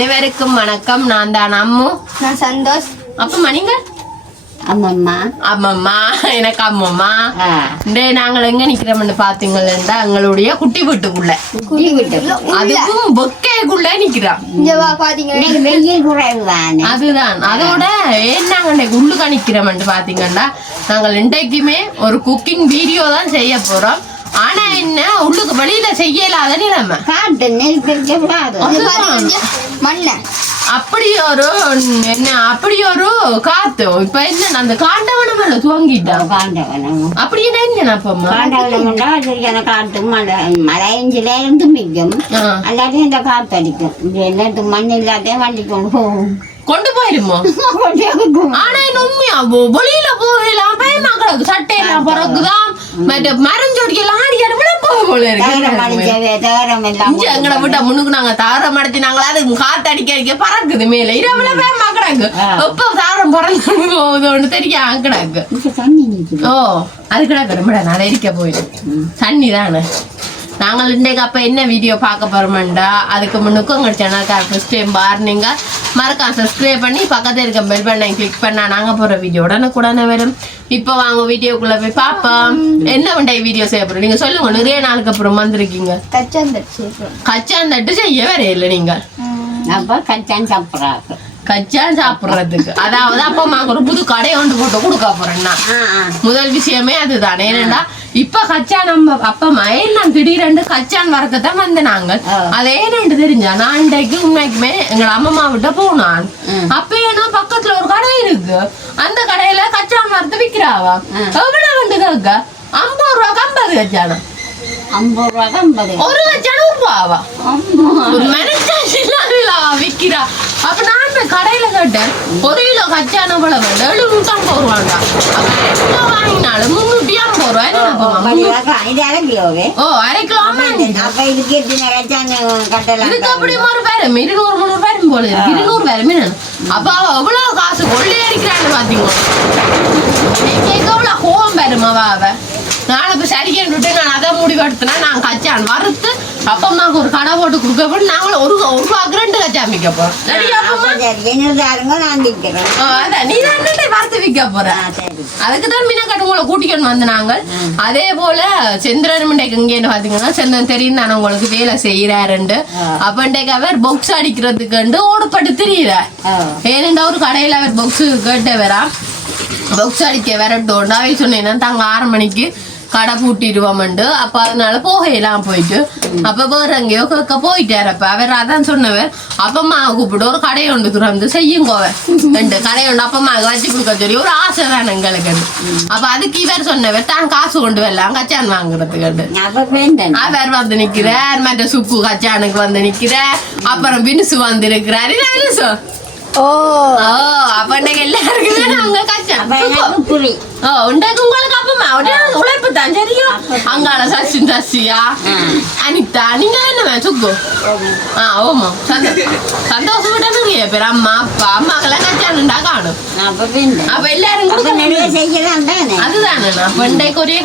அனைவருக்கும் வணக்கம். நான் தான் அம்மு. நான் சந்தோஷ். அப்பமா நீங்க அம்மம்மா. அம்மம்மா. எனக்கு அம்மம்மா. டே நாங்கள் எங்க நிக்கிறோம்னு பாத்தீங்கன்னா எங்களுடைய குட்டி வீட்டுக்குள்ள. குட்டி விட்டு அதுக்கும் பொக்கைக்குள்ள நிக்கிறோம். அதுதான். அதோட இன்னைக்கு உள்ளுக்க நிக்கிறோம்னு பாத்தீங்கன்னா நாங்கள் இன்றைக்குமே ஒரு குக்கிங் வீடியோ தான் செய்ய போறோம். ஆனா என்ன உள்ளுக்கு வெளியில செய்யலாத நிலைமை மண்ணை. அப்படி ஒரு என்ன அப்படி ஒரு காத்து. இப்ப என்ன அந்த காண்டவனம் மேல துவங்கிட்டான் காண்டவனம் அப்படின்னா என்ன அப்பம்மா காண்டவனம் சரியான காட்டு மழை மழைஞ்சில இருந்து மிக்கும் ஆ. அல்லாத்தையும் இந்த காத்து அடிக்கும் என்னது மண் இல்லாதையும் வண்டி கொண்டு போகும். கொண்டு போயிருமோ. ஆனா உண்மையா? வெளியில போகலாம் பயமா கிடக்கு சட்டையெல்லாம் பிறகுதான் மற்ற மரஞ்சொடிக்கெல்லாம் ஆடியாடு விட போக போல இருக்கு. எல்லாம் எங்களை விட்ட முன்னுக்கு நாங்க தாரம் அடிச்சினாங்களா? அது காத்து அடிக்க அடிக்க பறக்குது மேல. இரவுல பயமா கிடக்கு. எப்ப தாரம் பறந்து போகுதோன்னு தெரியும் கிடக்கு ஓ அது கிடக்கு ரொம்ப நான் எரிக்க போயிடும் தண்ணி தானே நாங்கள் இன்றைக்கு அப்போ என்ன வீடியோ பார்க்க போகிறோம்டா அதுக்கு முன்னுக்கும் உங்கள் சேனலுக்கு ஃபஸ்ட் டைம் பாருங்க மறக்காம சப்ஸ்கிரைப் பண்ணி பக்கத்தில் இருக்க பெல் பண்ணை கிளிக் பண்ணா நாங்கள் போகிற வீடியோ உடனுக்குடனே வரும். இப்போ வாங்க வீடியோக்குள்ளே போய் பார்ப்போம். என்ன உண்டை வீடியோ செய்ய போகிறோம் நீங்கள் சொல்லுங்க நிறைய நாளுக்கு அப்புறம் வந்திருக்கீங்க. கச்சந்தட்டு கச்சாந்தட்டு செய்ய வரையில்லை நீங்கள் அப்ப கச்சான் சாப்பிட்றாங்க. கச்சான் சாப்பிட்றதுக்கு. அதாவது அப்பா ஒரு புது கடை ஒன்று போட்டு கொடுக்க போகிறேன்னா ஆ முதல் விஷயமே அதுதான். ஏனண்டா இப்ப கச்சான் நம்ம அப்பா மயில் நான் திடீரென்று கச்சான் வரக்கத்தான் வந்த நாங்க. அது ஏன்னு தெரிஞ்சா நான் இன்றைக்கு உண்மைக்குமே எங்க அம்மா விட்ட போனான். அப்ப ஏன்னா பக்கத்துல ஒரு கடை இருக்கு. அந்த கடையில கச்சான் மரத்தை விக்கிறாவா. எவ்வளவு வந்து கேக்க? ஐம்பது ரூபா ஐம்பது கச்சானம் ஐம்பது ரூபா ஐம்பது. ஒரு கச்சானம் ஒரு ரூபாவா ஒரு மனசாட்சி விக்கிறா. அப்ப நான் போய் கடையில கேட்டேன் ஒரு கிலோ கச்சான பழம் எழுநூத்தி ஐம்பது ரூபாண்டா கிலோ வாங்கினாலும் முன்னூத்தி ஐம்பது ரூபாய் ஓ அரை கிலோ இதுக்கு அப்படி ஒரு பேரும் இருநூறு முந்நூறு பேரும் போல இருக்கு இருநூறு பேரும் அப்ப அவ எவ்வளவு காசு கொள்ளை அடிக்கிறான்னு பாத்தீங்க கேட்க எவ்வளவு கோவம் பேரும் அவ அவ நான் இப்ப சரின்னு விட்டு நான் அதை முடிவெடுத்தேன்னா நான் கச்சான். வறுத்து அப்பா அம்மாவுக்கு ஒரு கடை போட்டு கொடுக்க போட்டு நாங்களும் ஒரு ஒரு ரூபாய்க்கு ரெண்டு கச்சா விற்க போறோம். நீ தான் வறுத்து விற்க போற? அதுக்கு தான் மீனக்காட்டு உங்களை கூட்டிக்கணும் வந்து நாங்கள். அதே போல செந்திரன் மண்டைக்கு இங்கேன்னு பாத்தீங்கன்னா செந்தன் தெரியும் நான் உங்களுக்கு வேலை செய்யறாருண்டு. அப்பண்டைக்கு அவர் பொக்ஸ் அடிக்கிறதுக்கு ஓடுபட்டு தெரியுறார். ஆ. ஏனெண்டா ஒரு கடையில அவர் பொக்ஸ் கேட்டவரா? பொக்ஸ் அடிக்க வரட்டோண்டா அவை சொன்னேன்னா தாங்க ஆறு மணிக்கு கடை பூட்டிடுவோம்ண்டு அப்ப அதனால போகையெல்லாம் போயிட்டு அப்ப வேற எங்கேயோ கேட்க போயிட்டாரு அப்ப அவர் அதான் சொன்னவர் அப்பம்மா கூப்பிட்டு ஒரு கடையை ஒன்று திறந்து செய்யுங்கோவ ரெண்டு கடையை ஒன்று அப்பம்மா வச்சு கொடுக்க சொல்லி ஒரு ஆசை தான் எங்களுக்கு அப்ப அதுக்கு இவர் சொன்னவர் தான் காசு கொண்டு வரலாம் கச்சான் வாங்குறதுக்கு அப்ப அவர் வந்து நிக்கிறார் மற்ற சுப்பு கச்சானுக்கு வந்து நிக்கிறார் அப்புறம் பினுசு வந்து இருக்கிறார் பினுசு ஓ. ஓ அப்ப இன்னைக்கு எல்லாருக்குமே நாங்க எனக்கு புரி ஓ உண்டக்கு உங்களுக்கு அப்பமா? உடனே உழைப்பு தான் சரியா? அங்கால சசி சசியா அனிதா நீங்க என்ன சுக்கு? ஆ ஓமா நிறைய பேர்? அம்மா அப்பா அம்மாக்கெல்லாம் கச்சானுண்டா காணும்? அப்ப எல்லாரும் அதுதானே அப்ப ஒரே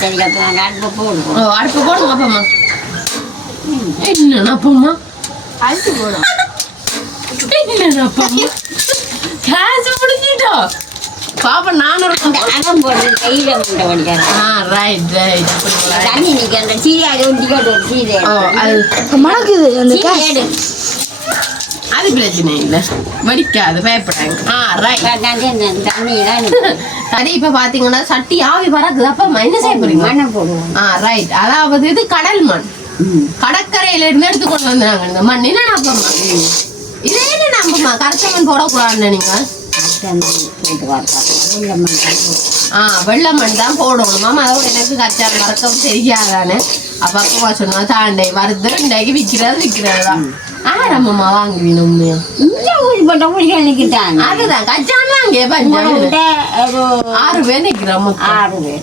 சரி அடுப்பு போடுவோம். அடுப்பு போடுங்க அப்பம்மா அப்பம்மா முடிஞ்சிட்டோம் பாப்பா. நானூறு அகம் போடுறது கையில ஆ ரைட் ரைட் தண்ணி நிக்க அந்த சீரியாடு ஒட்டிக்காட்டு ஒரு சீரை ஓ அது மணக்குது அந்த அது பிரச்சனை இல்லை. வடிக்காது பயப்படாங்க. ஆ ரைட் தண்ணி தான் சரி இப்ப பாத்தீங்கன்னா சட்டி ஆவி பறக்குது. அப்ப என்ன செய்ய போறீங்க. மண்ணை போடுவோம். ஆ ரைட் அதாவது இது கடல் மண். கடற்கரையில இருந்து எடுத்துக்கொண்டு வந்தாங்க. இந்த மண். என்ன நம்பம்மா இதே என்ன போடக்கூடாதுன்னு நீங்க ஆ வெள்ளை மண் தான் போடணுமா. அதோட எனக்கு கச்சான் மறக்கவும் தெரியாதானே? அப்பா அப்பா சொன்னா தாண்டை வருது இன்றைக்கு விற்கிறது விற்கிறது தான். ஆரம்பமா நிற்கிட்டாங்க அதுதான் கச்சான் வாங்க பஞ்சம் ஒரு ஆறு பேர் நிக்கிறோம் ஆறு பேர்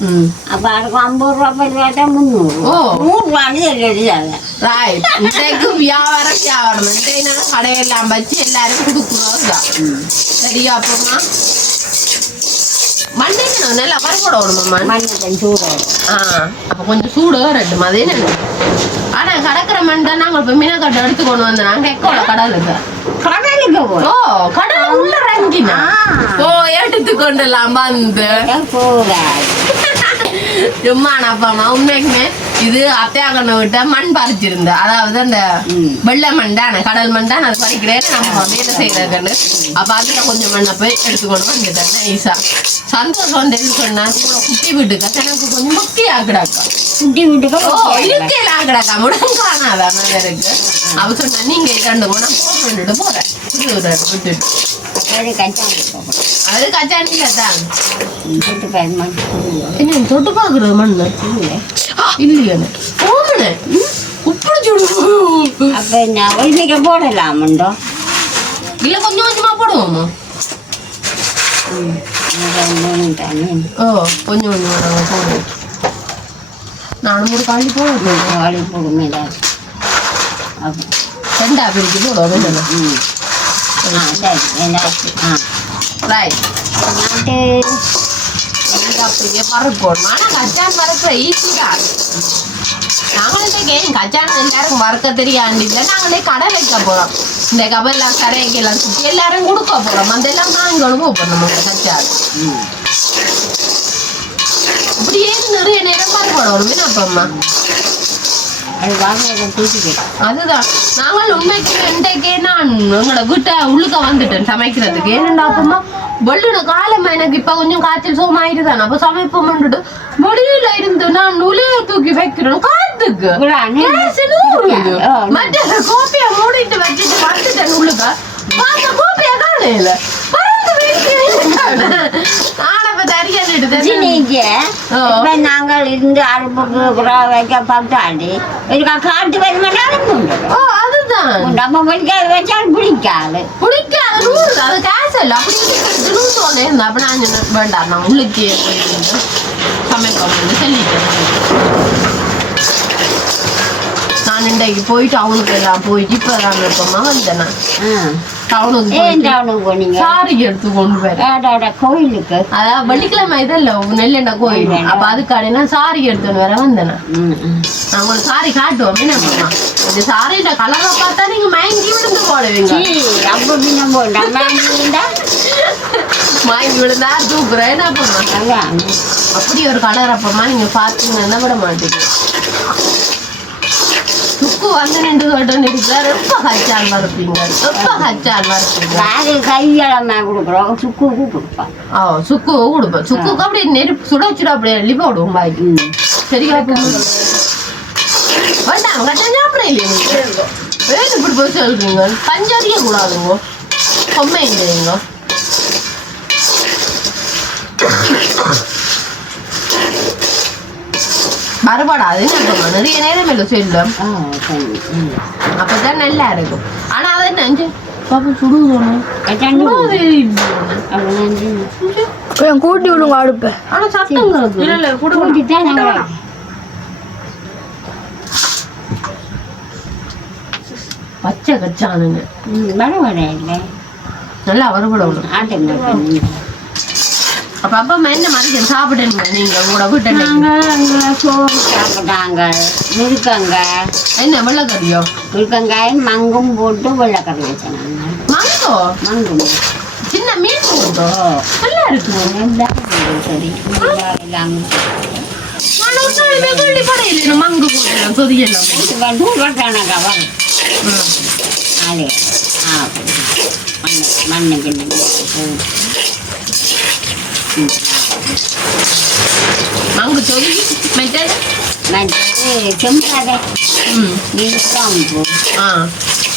அப்போ அதுக்கு ஐம்பது ரூபா பத்து முந்நூறு ஓ. நூறுரூவான்னு எழுதியாங்க ரைட் இன்றைக்கு வியாபாரம் வியாபாரம் இன்றைக்கு கடையெல்லாம் வச்சு எல்லாரும் கொடுக்குறோம் தான் சரியா அப்பமா மண்ணிக்கணும் நல்லா வரக்கூட விடுமா மண் மண்ணத்தன் சூடு ஆ அப்போ கொஞ்சம் சூடு ரெண்டு மாதிரி ஆனா கடற்கிற மண் தான் நாங்கள் இப்போ மீனக்கட்டை எடுத்து கொண்டு வந்து நாங்கள் எக்கோட கடலுக்கு கடலுக்கு ஓ கடல் உள்ள இறங்கினா ஓ எடுத்து கொண்டெல்லாம் வந்து. போகாது. சும்மா அப்பா உண்மைக்குமே. இது அத்தையாக்கண்ண விட்ட மண் பறிச்சிருந்த அதாவது அந்த. வெள்ளை மண் தானே கடல் மண் தான் அது பறிக்கிறேன். நம்ம வேலை செய்யறதுன்னு. அப்ப அதுல கொஞ்சம் மண்ணை போய் எடுத்துக்கொண்டு வந்துட்டேன் ஈஸா சந்தோஷம் வந்து எது சொன்னா கூட குட்டி வீட்டுக்கு எனக்கு கொஞ்சம் முக்கிய ஆக்கிடாக்கா குட்டி வீட்டுக்கு ஓ இருக்கையில ஆக்கிடாக்கா காணாத மாதிரி இருக்கு. அவ சொன்னா நீங்க இரண்டு மணம் போட்டு போறேன். அது கச்சாங்க போகணும் அது கச்சானில தான் குட்டி பேர் மண் என்ன தொட்டு பாக்குறது மண்ணு இல்லையே ஓமனே உப்படி சுடு அப்போ என்ன ஒரு மீக்க போடலாமுண்டோ இல்ல கொஞ்சம் கொஞ்சமா போடுவோமா ஓ கொஞ்சம் கொஞ்சமா நாங்க போடுவோம் நானும் ஒரு காலி போடுவோம் வாழை போடுமே ரெண்டா பிரிச்சு போடுவோம் சரி எல்லாருக்கும் ஆ. ரைட். நாட்டு எனக்கு அப்படியே பறக்கணும் ஆனா கச்சான் மறக்கிற ஈஸி தான். நாங்களும் கேம் கச்சான் எல்லாரும் மறக்க தெரியாது இல்லை நாங்களே கடை வைக்க போறோம். இந்த கபெல்லாம் கரைக்கெல்லாம் சுற்றி எல்லாரும் கொடுக்க போறோம். அதெல்லாம் நாங்களும் போகிறோம் நம்ம கச்சான். ம். இப்படியே நிறைய நேரம் பறக்கணும் வினப்பம்மா அது வாங்க தூக்கிக்கிட்டு அதுதான். நாங்கள் உண்மைக்கு இன்றைக்கே நான் எங்களோட வீட்டை உள்ளுக்க வந்துட்டேன் சமைக்கிறதுக்கு. ஏனெண்டா அப்பமா வெள்ளின காலம் எனக்கு இப்ப கொஞ்சம் காய்ச்சல் சோமாயிருதான் அப்ப சமைப்போம்னுட்டு வெளியில இருந்து நான் நுழைய தூக்கி வைக்கிறேன். காத்துக்கு. மற்ற கோப்பைய மூடிட்டு வச்சுட்டு வந்துட்டேன் உள்ளுக்க. பார்த்த கோப்பைய காணையில நாங்கள் இருந்து அடுப்புக்கு வைக்க பார்த்தாடி இதுக்கு காட்டு அனுப்புண்டு ஓ அதுதான். நம்ம வைக்க வச்சால் பிடிக்காது பிடிக்காத நூறு அது காசு இல்லை. அப்படி நான் வேண்டாம் நான் உள்ளுக்கு போயிட்டு சமைப்போம்னு சொல்லிட்டேன். நான் இன்றைக்கு போயிட்டு அவனுக்கு எல்லாம் போயிட்டு இப்போ வந்தேன் கோயிலுக்கு? அதான் வெள்ளிக்கிழமை இதல்ல நெல்லெண்ண கோயில். அப்ப அதுக்காடி நான் சாரி எடுத்துன்னு வர வந்தேன். நான். உங்களுக்கு சாரி காட்டுவோம் என்ன இந்த சாரியோட கலரை பார்த்தா நீங்க மயங்கி விழுந்து போடுவீங்க. மயங்கி விழுந்தா தூக்குறேன் என்ன பண்ணுவேன் அதான். அப்படி ஒரு கலர் அப்பமா நீங்க பாத்தீங்கன்னா விட மாட்டீங்க? துக்கு வந்து நின்று இருக்கிற ரொம்ப ஹச்சான் இருப்பீங்க ரொம்ப ஹச்சான் இருப்பீங்க நாங்க கையளமா கொடுக்குறோம் சுக்குக்கு கொடுப்போம் ஓ சுக்கு கொடுப்பேன் சுக்குக்கு அப்படியே நெருப்பு சுட சுட அப்படியே அள்ளி போடுவோம் பாய்க்கு. சரியா வேண்டாம் கட்டாங்க அப்புறம் இல்லையா நீங்க ஏன் இப்படி போய் சொல்றீங்க பஞ்சடிக்க கூடாதுங்க பொம்மை இல்லைங்க மறுபடாது நிறைய நேரம் இல்லை சொல்லும். அப்பதான் நல்லா இருக்கும். ஆனா அதை நஞ்சு பாப்பா கொஞ்சம் கூட்டி விடுங்க அடுப்பை. ஆனா சத்தம். இல்ல இல்ல கூட்டிட்டா நாங்கள் பச்சை கச்சானுங்க. நல்லா வறுபடணும் ஆட்டு அப்ப அப்பா அம்மா என்ன மதியம் சாப்பிடுங்க நீங்க உங்களோட வீட்டை நாங்கள் அங்கே சோறு சாப்பிட்டாங்க. முருக்கங்க என்ன வெள்ளக்கறியோ? முருக்கங்காய் மங்கும் போட்டு வெள்ளைக்கறி வச்சாங்க மங்கோ? மங்கும் சின்ன மீன் போட்டோ? நல்லா இருக்குங்க நல்லா இருந்தது சரி நல்லா எல்லாம் நான் ஒரு நாளுமே கொள்ளி படையில மங்கு போட்டேன் சொதியெல்லாம் வந்து கணக்கா வரும் அது ஆ மண்ணு மண்ணு கிண்ணு மங்கு சொதி மெட்டது மற்றது செம்பாதை ம் மீன் குழம்பு ஆ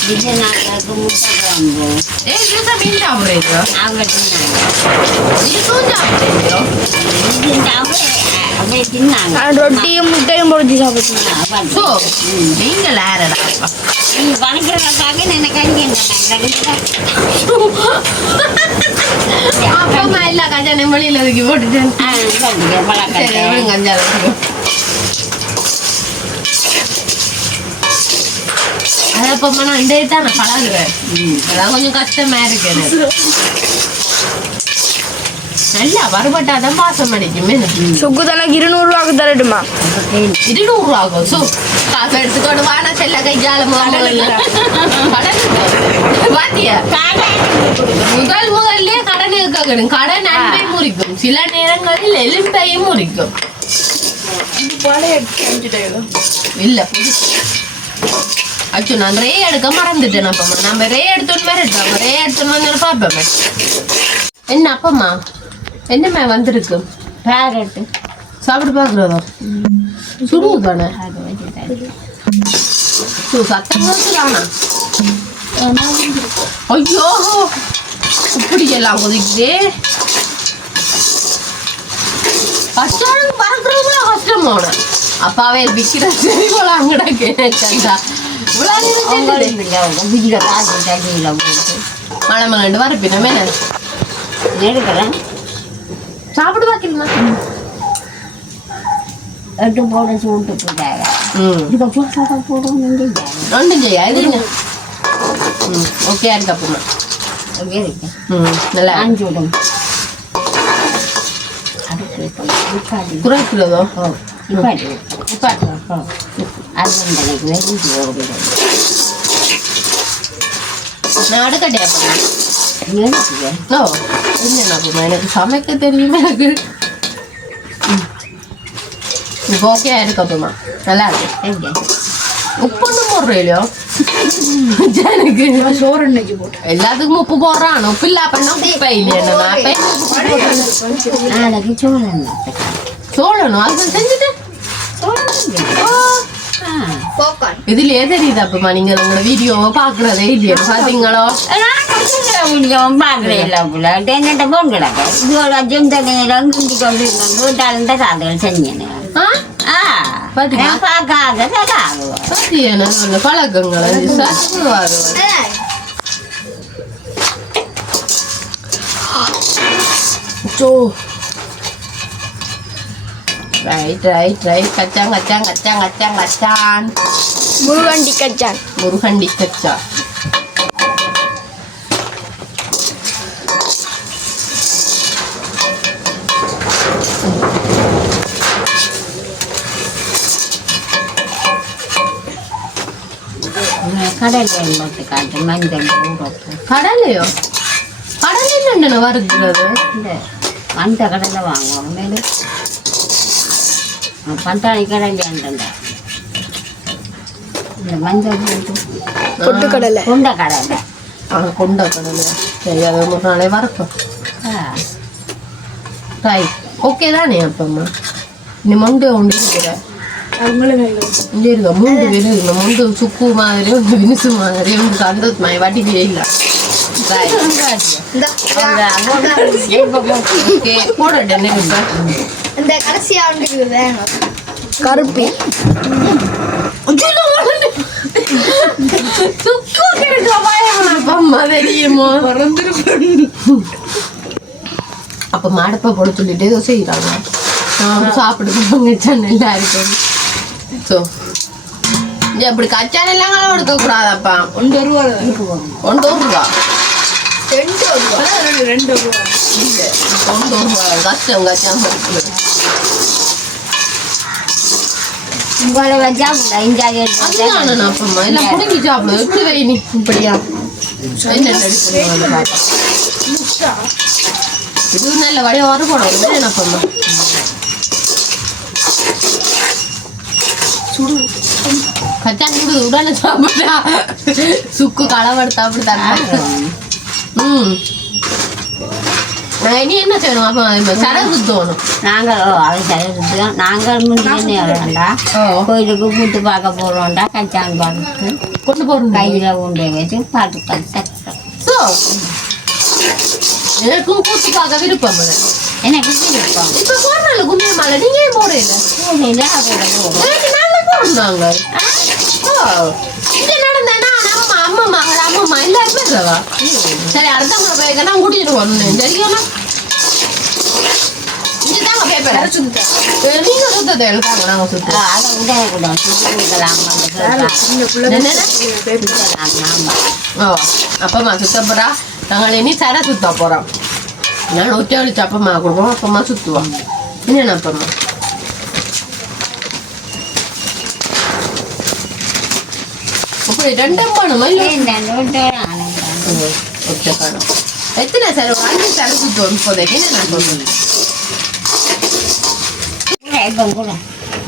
விஜயநாதருக்கு முட்டை குழம்பு ஏ இதுதான் மீன் சாப்பிடுறீங்க அவங்க தின்னாங்க இதுவும் சாப்பிடுறீங்க இது தவிர அப்படியே தின்னாங்க நான் ரொட்டியும் முட்டையும் பொறிச்சு சாப்பிட்டேன் ஆ, பாரு. சோ நீங்கள் யாரடா அப்பா நீ பணக்கிறதுக்காக எனக்கு அடிக்க அப்பா. அம்மா எல்லா கஞ்சானையும் வெளியில தூக்கி போட்டுட்டேன். கஞ்சா அது அப்பா அம்மா நான் இந்த தான் நான் பழகுவேன் அதான் கொஞ்சம் கஷ்டமா இருக்கு நல்லா வருபட்டாதான் பாசம் அடிக்குமே. சுக்கு தனக்கு இருநூறுவாக்கு தரட்டுமா? இருநூறு ரூபா ஆகும் சோ காசு எடுத்துக்கொண்டு வாடா செல்ல கையால பாத்தியா? முதல் முதல்ல கடன் இருக்கணும் கடன் அன்பை முறிக்கும். சில நேரங்களில் எலும்பையும் முறிக்கும். இல்ல அச்சு நான் ரே எடுக்க மறந்துட்டேன் அப்பம்மா நம்ம ரே எடுத்தோன்னு எடுத்தோம் ரே எடுத்தோன்னு வந்து பார்ப்போமே. என்ன அப்பம்மா? என்னம்மா வந்திருக்கு? பேரட்டு சாப்பிட்டு பார்க்குறதோ? சுடுங்க தானே? சத்தம் கேட்குறானா ஐயோ இப்படி எல்லாம் குதிக்குதே கஷ்டம் பறக்குறதுல கஷ்டமான. அப்பாவே விற்கிற சரி போல அங்கடா கேட்டா. மழை மலண்டு வரப்பினமே எடுக்கிறேன் சாப்பிட்டு பார்க்கலண்ணா எட்டு போட சூட்டு போட்டாங்க ம். இதுக்கு சூட்டோட போடணும் ஓகே இருக்கு அப்பமா இருக்கு ம் நல்லா. அஞ்சு விடும். குறைக்கிறதோ ஓ இப்பாடி இப்போ அது நான் அடுக்கட்டையா பண்ணேன் எனக்கு நோ என்ன அப்பமா எனக்கு சமைக்க தெரியுமே எனக்கு ம். இப்போ ஓகே இருக்கு அப்பமா நல்லா இருக்கு எங்கே உப்பு ஒன்றும் போடுறீங்களோ எனக்கு சோறு இன்னைக்கு போட்டேன் எல்லாத்துக்கும் உப்பு போடுறான் உப்பு இல்ல பண்ணா உப்பு இல்லையா நான் அப்ப நாளைக்கு சோழன் சோழணும் அது செஞ்சுட்டு இதுலயே தெரியுது அப்பமா நீங்க உங்களோட வீடியோவை பாக்குறதே இல்லையா பாத்தீங்களோ முடியும் பார்க்குறேன் இல்லை போல என்னட்ட போன் கிடக்கு இது ஒரு அஜம் கொண்டு வீட்டாளந்த சாதகம் செஞ்சேன் பார்க்காத பழக்கங்கள் சாப்பிடுவாரு ரைட் ரைட் ரைட் கச்சான் கச்சான் கச்சான் கச்சான் கச்சான் முருகன் டிக்கச்சான் முருகண்டி கச்சா கடல் வெள்ளத்தை காட்டு மஞ்சள் கடலையோ கடல் என்னென்ன வருகிறது இந்த அந்த கடையில் வாங்குவோம் மேலும் பந்தாணி கடல் வேண்டா இந்த மஞ்சள் போட்டு பொட்டுக்கடலை கொண்ட கடலை ஆ கொண்ட கடலை சரி அது ஒரு நாளே வரட்டும் ஆ ரைட் ஓகே தானே அப்பம்மா நீ மொண்டு உண்டு இருக்கிற இங்கே இருக்க மூன்று பேர் இருக்க மூன்று சுக்கு மாதிரி ஒன்று வினுசு மாதிரி ஒன்று மாதிரி ஓகே போடட்டேன் என்ன இந்த கடைசியா வந்து வேணும். கருப்பி. அப்ப மடப்ப போட சொல்லிட்டு ஏதோ செய்யறாங்க சாப்பிடுவாங்க நல்லா இருக்கும் ஸோ அப்படி கச்சான் எல்லாம் எடுக்க கூடாதப்பா? ஒன்று ரூபா ஒன்று ரூபா. ரெண்டு ரூபா. ரெண்டு ரூபா இல்லை ஒன்று ரூபா. கஷ்டம் கச்சான் இருக்குது உங்களை வச்சா இஞ்சாக அதுதானே எல்லாம் புடுங்கி சாப்பிடு எப்படி வை நீ. இப்படியா? இது நல்ல வர என்ன கச்சான் குடு உடனே சாப்பிட்டா சுக்கு களவெடுத்தா அப்படி தரேன் ம். இனி என்ன செய்யணும்? அப்போ சடங்கு தோணும் நாங்கள் ஓ அது சரி நாங்கள் வேண்டா ஓ. கோயிலுக்கு கூட்டு பார்க்க போகிறோம்டா கச்சான் பார்த்து கொண்டு போறோம் கையில் உண்டை வச்சு பாட்டு சத்தம் ஸோ எனக்கும் கூட்டி பார்க்க விருப்பம் எனக்கு இருக்கும் இப்ப போடுறாங்க குண்டிய மாலை நீங்க ஏன் போடுறீங்க போடுறாங்க ஓ இங்க நடந்தா நான் அம்மா அம்மா மகள் அம்மா எல்லாருமே இருக்கவா சரி அடுத்த முறை போய் நான் கூட்டிட்டு வரணும் தெரியுமா இங்க தாங்க பேப்பர் நீங்க சுத்தத்தை எழுதாங்க நாங்க சுத்தம் அதை உடனே கூட சுற்றி கொடுக்கலாம் சின்ன பிள்ளை என்னென்ன? ஆமா ஓ அப்பம்மா சுத்த போறா நாங்கள் இனி சர சுத்த போறோம். நான் ஒற்றை அப்பம்மா கொடுப்போம் அப்பம்மா சுத்துவோம். என்னென்ன அப்பம்மா? அப்படி ரெண்டும் போகணுமா இல்லை. ஒற்றை காணும் எத்தனை சார்? ஒரு அஞ்சு சர சுத்துவோம் இப்போதைக்கு என்ன நான் சொல்றேன்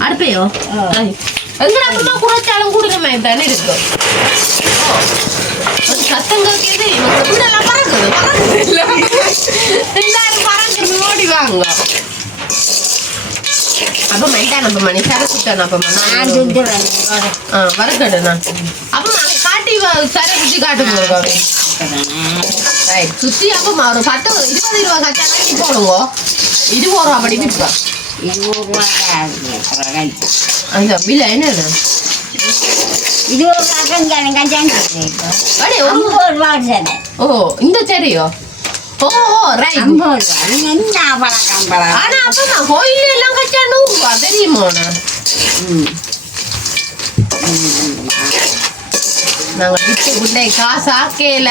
அடுப்பையோ? ஆ. எங்கட அம்மா குறைச்சாலும் கூடுதமே தானே இருக்கு. ஓ. ஒரு சத்தம் கேட்குது இவங்க வீடெல்லாம் பறக்குது பறக்குது இல்ல எல்லாரும் பறக்குது ஓடி வாங்க அப்ப மைட்டான் அப்ப மணி சர சுட்டான் அப்ப ஆ வரக்கடுண்ணா அப்ப நான் காட்டி சர சுத்தி காட்டுங்க ரைட் சுத்தி அப்ப ஒரு பத்து இருபது ரூபா கச்சா கட்டி போடுங்க இருபது ரூபா படி விற்பா அந்த பில்ல என்னது இது ஒரு காக்கம் கஞ்சாங்க அடே ஒரு ஐம்பது ரூபா சரி ஓ இந்த செடியோ ஓ ரைட் ஐம்பது ரூபா என்ன பழக்கம் பழக்கம் ஆனா அப்ப நான் கோயில்ல எல்லாம் கச்சா நூறு ரூபா தெரியுமா நாங்க விட்டு குண்டை காசு ஆக்கையில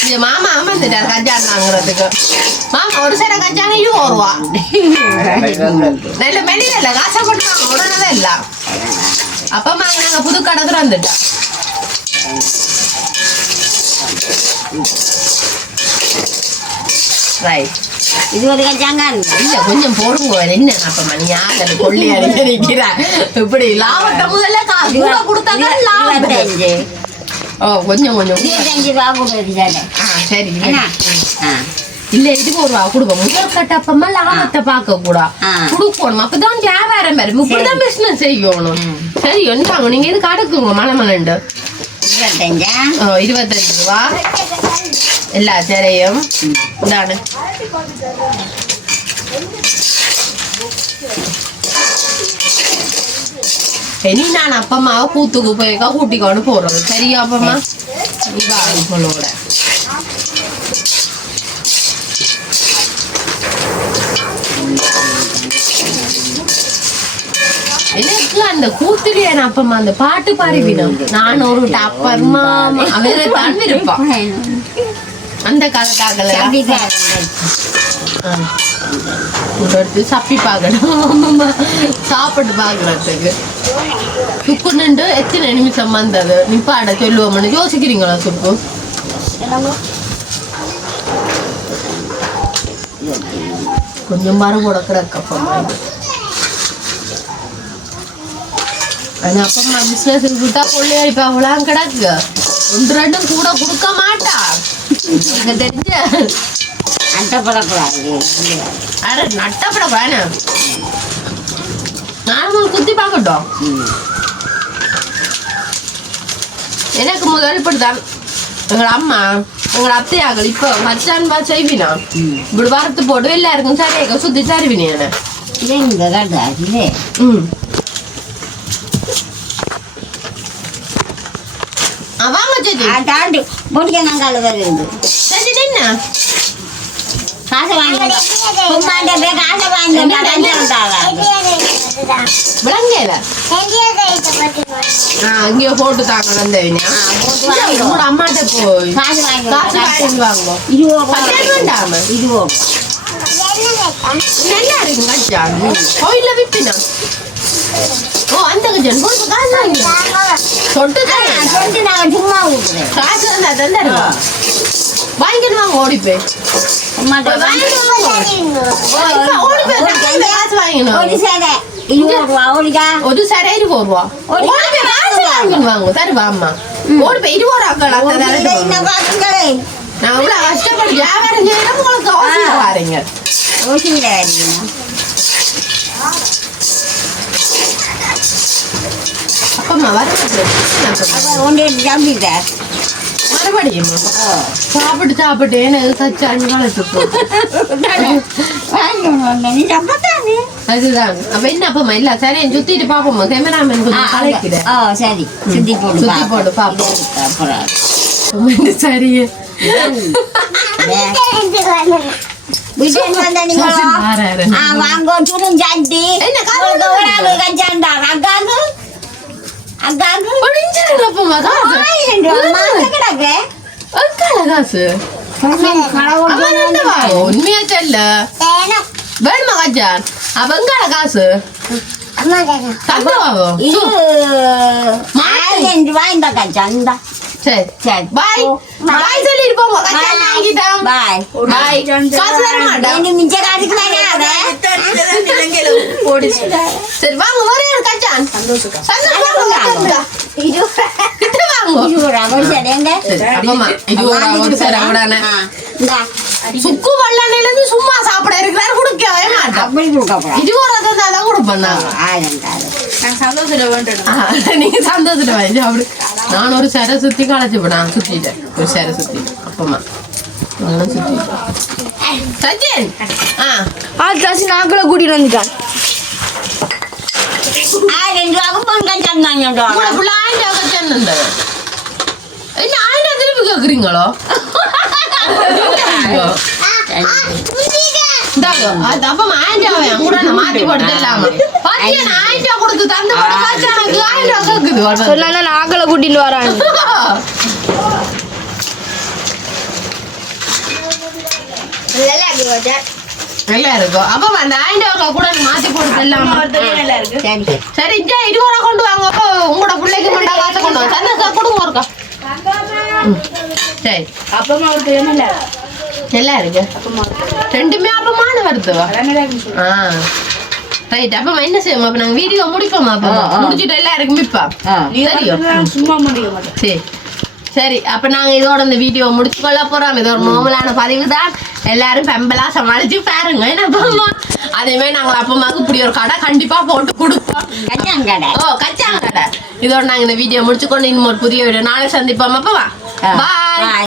இது மாமா அமர்ந்துட்டார் கஜான் வாங்குறதுக்கு மாமா ஒரு சைட கஜான இருபது ரூபா நல்ல மெடில இல்ல காசை போட்டு வாங்க உடனே இல்ல அப்ப நாங்க புது கடை ரைட் இது ஒரு கஞ்சாங்க இல்ல கொஞ்சம் போடுங்க. என்ன அப்ப மணி யாரு கொள்ளி அடிக்க இப்படி லாபத்தை முதல்ல காசு கூட கொடுத்தாதான் லாபம். ஓ கொஞ்சம் கொஞ்சம். இருபத்தஞ்சு ரூபா ஆ சரி ஆ. இல்ல இதுக்கு ஒரு ரூபா கொடுப்போம் முதல் கட்டப்பமா லாபத்தை பார்க்க கூடா. கொடுக்கணும். அப்பதான் வியாபாரம் வரும். இப்படிதான் பிசினஸ் செய்யணும். சரி ஒன்றாங்க நீங்க இது அடுக்குங்க? மலை மலண்டு இருபத்தஞ்சா? இருபத்தஞ்சு. ரூபா எல்லா திரையும் இதானு இனி நான் அப்பம்மாவை கூத்துக்கு போய்க்கா கூட்டிக்கொண்டு போறது சரியா அப்பம்மா அம்மா இவளோட எனக்கு அந்த கூத்துலயே நான் அப்பம்மா அந்த பாட்டு பாடுவினோம் நானும் ஒரு டப்பர்மா அவரை தான் இருப்பான் அந்த காலத்தாகல எடுத்து சப்பி பார்க்கணும். சாப்பிட்டு பார்க்கறதுக்கு. சுக்கு நின்று எத்தனை நிமிஷம் வந்தது? நிப்பாட சொல்லுவோம்னு யோசிக்கிறீங்களா சுக்கு? கொஞ்சம் மரம் கூட கிடக்கப்பம்மா இது ஆனா அப்பம்மா பிசினஸ் விட்டா கொள்ளையடிப்பாங்களாம் கிடக்கு. ஒன்று ரெண்டும் கூட கொடுக்க மாட்டா. எனக்கு தெரிஞ்ச நட்டப்படக்கூடாது அட நட்டப்பட வேணாம் நார்மல் குத்தி பார்க்கட்டும் எனக்கு முதல் இப்படிதான் எங்களோட அம்மா எங்களோட அத்தையாக்கள் இப்போ மச்சான் பா. செய்வினா இப்படி வரத்து போட்டு எல்லாருக்கும் சரியாக சுத்தி தருவினே இது இந்த கடை இது ம் ஆ, வாங்க முடிக்க நாங்கள் வருது காசை வாங்கி உமாண்ட போய் காசை வாங்கி விளங்கல ஆ அங்கேயோ போட்டு தாங்க வந்தவினா உங்களோட அம்மாட்ட போய். காசு வாங்கி காசு வாங்கி வாங்குவோம் இருபது பத்தாயிரம் வேண்டாம இருபது நல்லா இருக்கு? மச்சான் கோயில்ல விப்பினா போய் காசு சொட்டு தானே சொல்லிட்டு நாங்கள் சும்மா கொடுக்குறேன் காசு ஓடி போய் உமாண்ட வாங்கிட்டு வாங்க ஓடி போய் ஒரு சரி இருபது ரூபா தருவா அம்மா ஓடி போய் இருபது ரூபா நான் கஷ்டப்பட்டு வியாபாரம் செய்யணும் உங்களுக்கு வாரீங்க அப்பம்மா வர மறுபடியும் சாப்பிட்டு சாப்பிட்டு எனக்கு கச்சாஞ்சு களைச்சு நீ அப்பத்தானே அதுதான். அப்ப என்ன அப்பமா? இல்ல சரி சுத்திட்டு பாப்போமா? கேமராமேன் கொஞ்சம் கலைக்கிறேன் ஓ சரி. சுத்தி போடு சுத்தி போடு பாப்போம். சரி உண்மையா சொல்ல வேணுமா கச்சான் அப்ப எங்கால காசு இது ஆயிரம் ரூபாய் இந்த கஞ்சான் இந்த சரி சரி பாய் பாய் சொல்லிட்டு போங்க கச்சான் வாங்கிட்டான் பாய் பாய் காசு தர மாட்டான் எனக்கு மிச்ச காசுக்கு தானே அதை சரி வாங்க ஒரே ஒரு கச்சான் சந்தோஷம் வாங்க கச்சான். இத்தனை வாங்க இருபது ரூபா ஒரு சரிங்க சரி, அப்பமா இது ஒரு ஒரு சரி அவடானே ஆ, இந்தா. சுக்கு வல்லானையில இருந்து சும்மா சாப்பிட இருக்கிறாரு கொடுக்கவே இது ஒரு தான் கொடுப்பேன் நாங்க நான் வாங்கி அப்படி நான் ஒரு சரை சுத்தி களைச்சு போனேன் சுத்திட்டேன் ஒரு சரை சுத்தி அப்பமா சச்சின் ஆ ஆள் காசு நாக்களை கூட்டிட்டு வந்துட்டான் ஆயிரம் ரூபாய்க்கு பொன் கஞ்சான் தாங்க உங்களோட புள்ள ஆயிரம் கச்சான் என்ன ஆயிரம் திருப்பி கேக்குறீங்களோ சொன்னா நாக்களை கூட்டிட்டு வரான் நல்லா இருக்கும் அப்ப அந்த ரூபாய் கூட மாத்தி இல்லாம சரி சரி இஞ்சா இருபது ரூபா கொண்டு வாங்க அப்போ உங்களோட பிள்ளைக்கு மண்டா காசை கொண்டு வாங்க சந்தோஷம் கொடுங்க சரி அப்பமா அவருக்கு என்ன நல்லா இருக்கு. ரெண்டுமே அப்பமான வருதுவா ஆ. ரைட் அப்ப என்ன செய்வோம்? அப்ப நாங்க வீடியோ முடிப்போமா அப்ப. முடிச்சிட்டு எல்லாருக்கும் மிப்பா சும்மா முடிக்க சரி. சரி அப்ப நாங்க இதோட இந்த வீடியோ முடிச்சு கொள்ள போறோம். இது ஒரு நார்மலான பதிவு தான். எல்லாரும் பெம்பலா சமாளிச்சு பாருங்க. என்ன அப்பமா அதே மாதிரி நாங்க அப்பமாக்கு இப்படி ஒரு கடை கண்டிப்பா போட்டு கொடுப்போம். ஓ கச்சாங்க கடை இதோட நாங்க இந்த வீடியோ முடிச்சு கொண்டு இன்னும் ஒரு புதிய வீடியோ நாளை சந்திப்போம். அப்பவா. பாய் Bye.